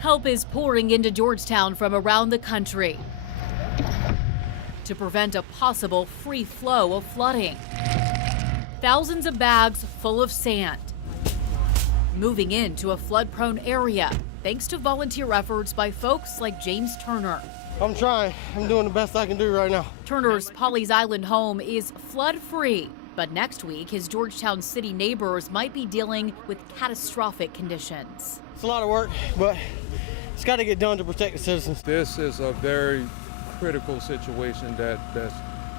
Help is pouring into Georgetown from around the country to prevent a possible free flow of flooding. Thousands of bags full of sand moving into a flood-prone area thanks to volunteer efforts by folks like James Turner. I'm trying. I'm doing the best I can do right now. Turner's Polly's Island home is flood-free, but next week his Georgetown City neighbors might be dealing with catastrophic conditions. It's a lot of work, but it's got to get done to protect the citizens. This is a very critical situation that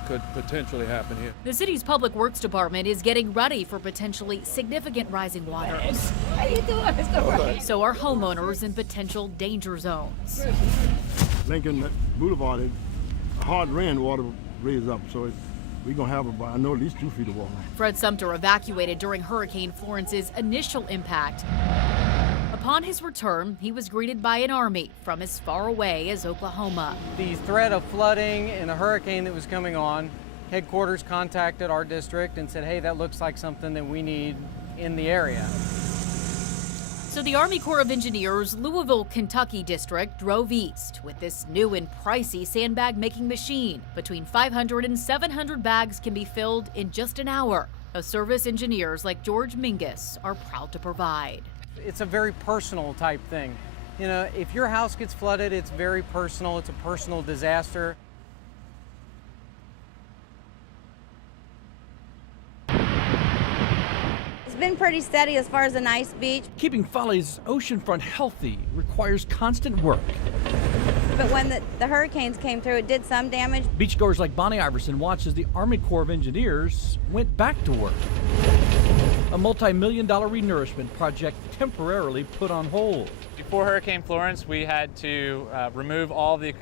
could potentially happen here. The city's Public Works Department is getting ready for potentially significant rising waters. How you doing, Mr. Wright? So are homeowners in potential danger zones. Lincoln Boulevard, hard rain, water raised up, so we're going to have about, I know, at least 2 feet of water. Fred Sumter evacuated during Hurricane Florence's initial impact. Upon his return, he was greeted by an army from as far away as Oklahoma. The threat of flooding and the hurricane that was coming on, headquarters contacted our district and said, hey, that looks like something that we need in the area. So the Army Corps of Engineers Louisville, Kentucky district drove east with this new and pricey sandbag making machine. Between 500 and 700 bags can be filled in just an hour. A service engineers like George Mingus are proud to provide. It's a very personal type thing. You know, if your house gets flooded, it's very personal. It's a personal disaster. It's been pretty steady as far as a nice beach. Keeping Folly's oceanfront healthy requires constant work. But when the hurricanes came through, it did some damage. Beachgoers like Bonnie Iverson watched as the Army Corps of Engineers went back to work. A multi-million-dollar renourishment project temporarily put on hold. Before Hurricane Florence, we had to remove all the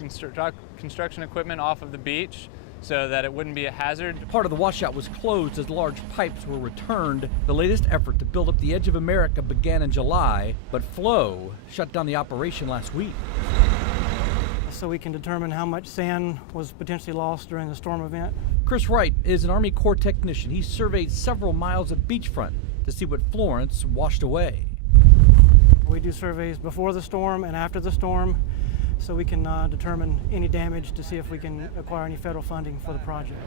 construction equipment off of the beach so that it wouldn't be a hazard. Part of the washout was closed as large pipes were returned. The latest effort to build up the edge of America began in July, but flow shut down the operation last week. So we can determine how much sand was potentially lost during the storm event. Chris Wright is an Army Corps technician. He surveyed several miles of beachfront to see what Florence washed away. We do surveys before the storm and after the storm so we can determine any damage to see if we can acquire any federal funding for the project.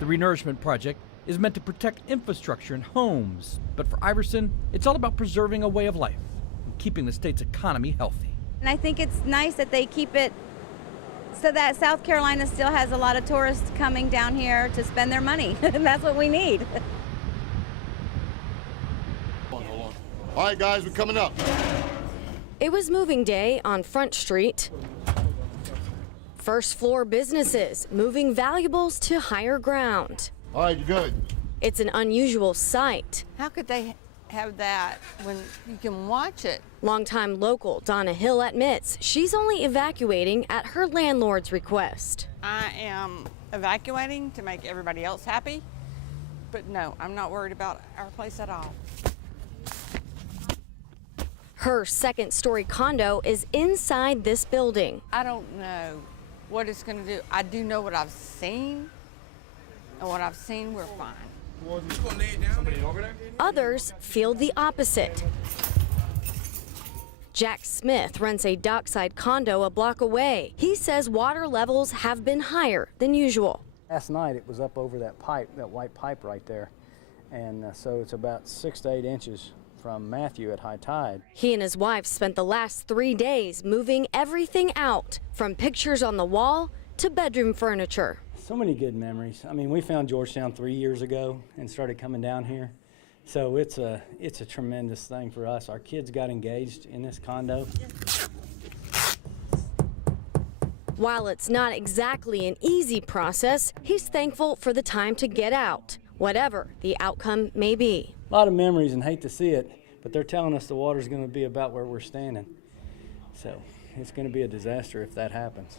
The renourishment project is meant to protect infrastructure and homes, but for Iverson, it's all about preserving a way of life and keeping the state's economy healthy. And I think it's nice that they keep it so that South Carolina still has a lot of tourists coming down here to spend their money. And that's what we need. All right, guys, we're coming up. It was moving day on Front Street. First floor businesses moving valuables to higher ground. All right, you good? It's an unusual sight. How could they have that when you can watch it? Longtime local Donna Hill admits she's only evacuating at her landlord's request. I am evacuating to make everybody else happy, but no, I'm not worried about our place at all. Her second-story condo is inside this building. I don't know what it's going to do. I do know what I've seen, and what I've seen, we're fine. Others feel the opposite. Jack Smith rents a dockside condo a block away. He says water levels have been higher than usual. Last night it was up over that pipe, that white pipe right there. And so it's about 6 to 8 inches from Matthew at high tide. He and his wife spent the last 3 days moving everything out, from pictures on the wall to bedroom furniture. So many good memories. I mean, we found Georgetown 3 years ago and started coming down here. So it's a tremendous thing for us. Our kids got engaged in this condo. While it's not exactly an easy process, he's thankful for the time to get out, whatever the outcome may be. A lot of memories and hate to see it, but they're telling us the water's going to be about where we're standing. So it's going to be a disaster if that happens.